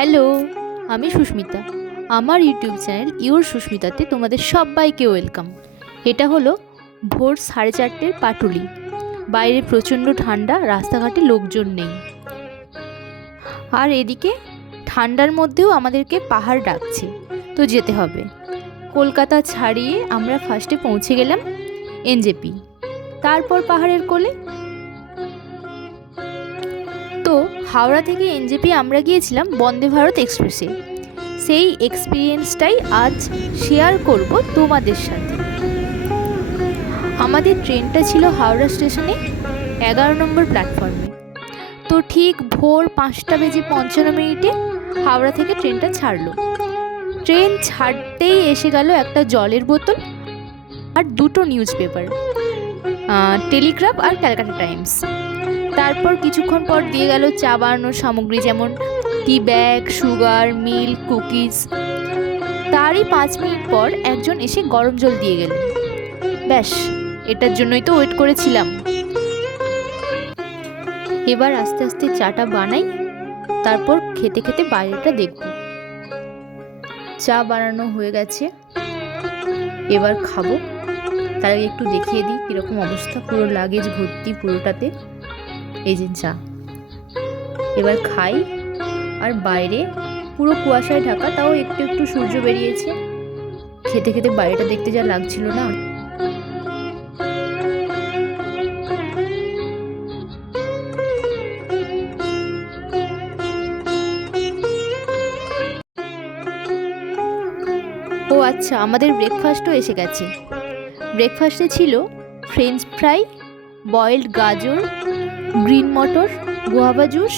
Hello, আমি সুস্মিতা। আমার YouTube channel your সুস্মিতাতে তোমাদের সবাইকে ওয়েলকাম। এটা হলো ভোর 4:30-র পাটুলি। বাইরে প্রচণ্ড ঠান্ডা, রাস্তাঘাটে লোকজন নেই। আর এদিকে ঠান্ডার মধ্যেও আমাদেরকে পাহাড় ডাকছে, তো যেতে হবে। কলকাতা ছাড়িয়ে আমরা ফার্স্টে পৌঁছে গেলাম এনজেপি, তারপর পাহাড়ের কোলে। তো হাওড়া থেকে এনজেপি আমরা গিয়েছিলাম বন্দে ভারত এক্সপ্রেসে। সেই এক্সপিরিয়েন্সটাই আজ শেয়ার করব তোমাদের সাথে। আমাদের ট্রেনটা ছিল হাওড়া স্টেশনে 11 নম্বর প্ল্যাটফর্মে। তো ঠিক ভোর 5:55 হাওড়া থেকে ট্রেনটা ছাড়লো। ট্রেন ছাড়তেই এসে গেল একটা জলের বোতল আর দুটো নিউজ পেপার, টেলিগ্রাফ আর ক্যালকাটা টাইমস। তারপর কিছুক্ষণ পর দিয়ে গেল চা বানানোর সামগ্রী, যেমন টি ব্যাগ, সুগার, মিল্ক, কুকিজ। তারই 5 মিনিট পর একজন এসে গরম জল দিয়ে গেলেন। ব্যাস, এটার জন্যই তো ওয়েট করেছিলাম। এবার আস্তে আস্তে চাটা বানাই, তারপর খেতে খেতে বাইরেটা দেখব। চা বানানো হয়ে গেছে, এবার খাবো। তার আগে একটু দেখিয়ে দিই কীরকম অবস্থা। পুরো লাগেজ ভর্তি পুরোটাতে। এই যে চা, এবার খাই। আর বাইরে পুরো কুয়াশায় ঢাকা, তাও একটু একটু সূর্য বেরিয়েছে। খেতে খেতে বাইরেটা দেখতে যা লাগছিল না। ও আচ্ছা, আমাদের ব্রেকফাস্টও এসে গেছে। ব্রেকফাস্টে ছিল ফ্রেঞ্চ ফ্রাই, বয়েলড গাজর, গ্রিন মটর, গুয়াভা জুস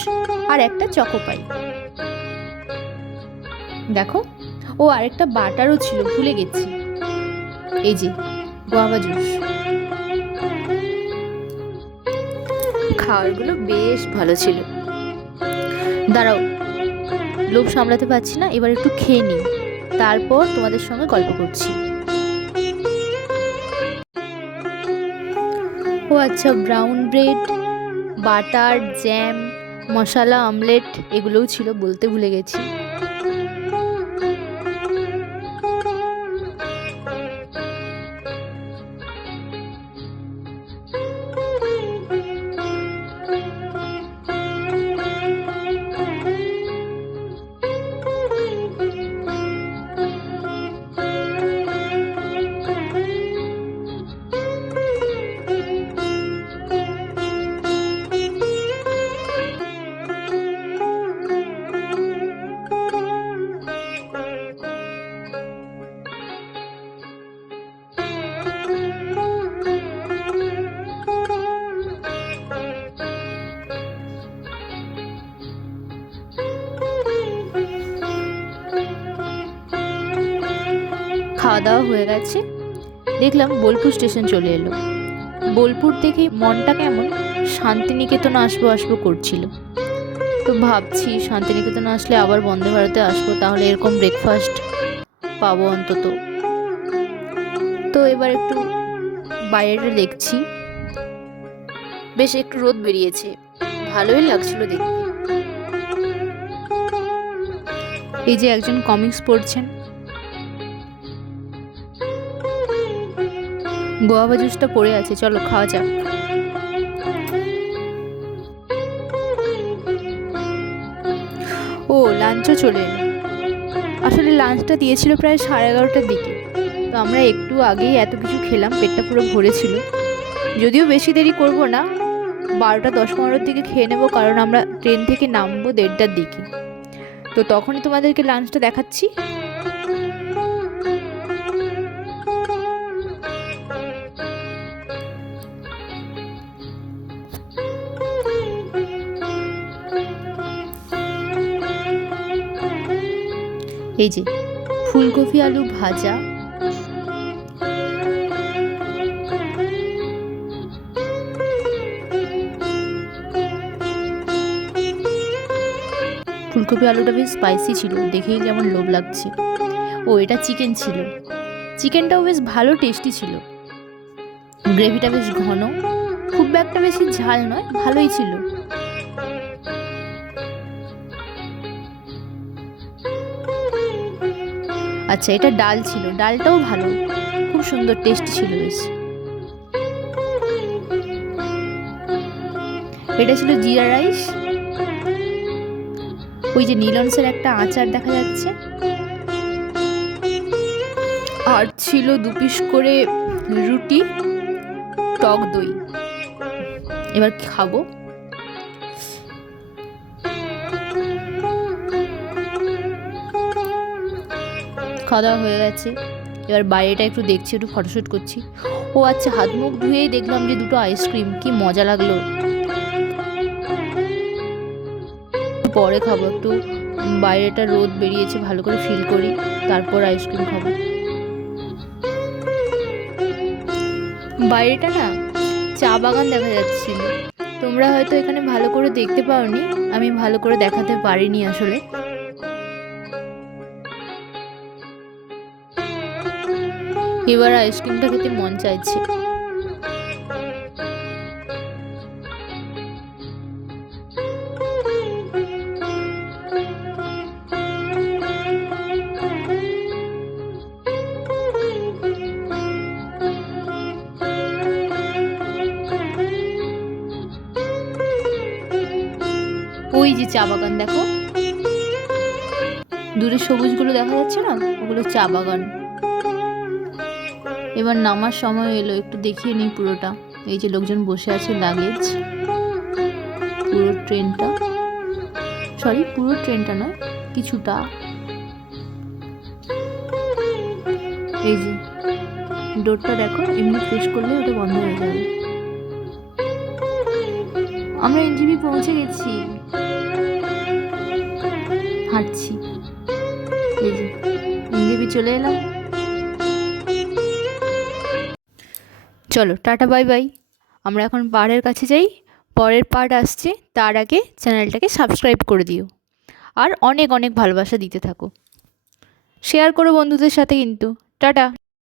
আর একটা চকোপাই। দেখো, ও আরেকটা বাটারও ছিল, ভুলে গেছি। এই যে গুয়াভা জুস। খাবারগুলো বেশ ভালো ছিল। দাঁড়াও, লোভ সামলাতে পারছি না, এবার একটু খেয়ে নিই, তারপর তোমাদের সঙ্গে গল্প করছি। ও আচ্ছা, ব্রাউন ব্রেড, বাটার, জ্যাম, মশলা অমলেট এগুলোও ছিল, বলতে ভুলে গেছি। খাওয়া দাওয়া হয়ে গেছে, দেখলাম বোলপুর স্টেশন চলে এলো। বোলপুর দেখে মনটা কেমন শান্তিনিকেতন আসবো আসবো করছিল। তো ভাবছি শান্তিনিকেতন আসলে আবার বন্দে ভারতে আসবো, তাহলে এরকম ব্রেকফাস্ট পাবো অন্তত। তো এবার একটু বাইরেটা দেখছি, বেশ একটু রোদ বেরিয়েছে, ভালোই লাগছিল দেখতে। এই যে একজন কমিক্স পড়ছেন। গোয়াভা জুসটা পড়ে আছে, চলো খাওয়া যাক। ও, লাঞ্চও চলে এলো। আসলে লাঞ্চটা দিয়েছিল প্রায় 11:30টার দিকে, তো আমরা একটু আগেই এত কিছু খেলাম, পেটটা পুরো ভরেছিল। যদিও বেশি দেরি করব না, 12:10-15 দিকে খেয়ে নেবো, কারণ আমরা ট্রেন থেকে নামবো 1:30টার দিকে। তো তখনই তোমাদেরকে লাঞ্চটা দেখাচ্ছি। এই যে ফুলকপি আলু ভাজা, ফুলকপি আলুটা বেশ স্পাইসি ছিল, দেখেই যেমন লোভ লাগছে। ও, এটা চিকেন ছিল। চিকেনটাও বেশ ভালো টেস্টি ছিল। গ্রেভিটা বেশ ঘন, খুব একটা বেশি ঝাল নয়, ভালোই ছিল। আচ্ছা, এটা ডাল ছিল, ডালটাও ভালো, খুব সুন্দর টেস্টি ছিল বেশ। এটা ছিল জিরা রাইস। ওই যে নীলন্সের একটা আচার দেখা যাচ্ছে, আর ছিল 2 পিস করে রুটি, টক দই। এবার খাবো। খাওয়া দাওয়া হয়ে গেছে, এবার বাইরেটা একটু দেখছি, একটু ফটোশ্যুট করছি। ও আচ্ছা, হাত মুখ ধুয়েই দেখলাম যে 2টো আইসক্রিম, কি মজা লাগলো। পরে খাবো, একটু বাইরেটা রোদ বেরিয়েছে ভালো করে ফিল করি, তারপর আইসক্রিম খাবো। বাইরেটা না চা বাগান দেখা যাচ্ছিল, তোমরা হয়তো এখানে ভালো করে দেখতে পাওনি, আমি ভালো করে দেখাতে পারিনি আসলে। এবার আইসক্রিমটা খেতে মন চাইছে। ওই যে চা বাগান দেখো, দূরে সবুজগুলো দেখা যাচ্ছে না, ওগুলো চা বাগান। এবার নামার সময় এলো, একটু দেখিয়ে নিই পুরোটা। এই যে লোকজন বসে আছে, লাগেজ, পুরো ট্রেনটা, সরি পুরো ট্রেনটা নয়, কিছুটা। এই যে ডোরটা দেখো, এমনি প্রেস করলে ওটা বন্ধ হয়ে যাবে। আমরা এনজেপি পৌঁছে গেছি, হাঁটছি। এই যে এনজেপি চলে এলাম। চলো টাটা বাই বাই, আমরা এখন পাহাড়ের কাছে যাই। পরের পার্ট আসছে, তার আগে চ্যানেলটাকে সাবস্ক্রাইব করে দিও, আর অনেক অনেক ভালোবাসা দিতে থাকো, শেয়ার করো বন্ধুদের সাথে কিন্তু। টাটা।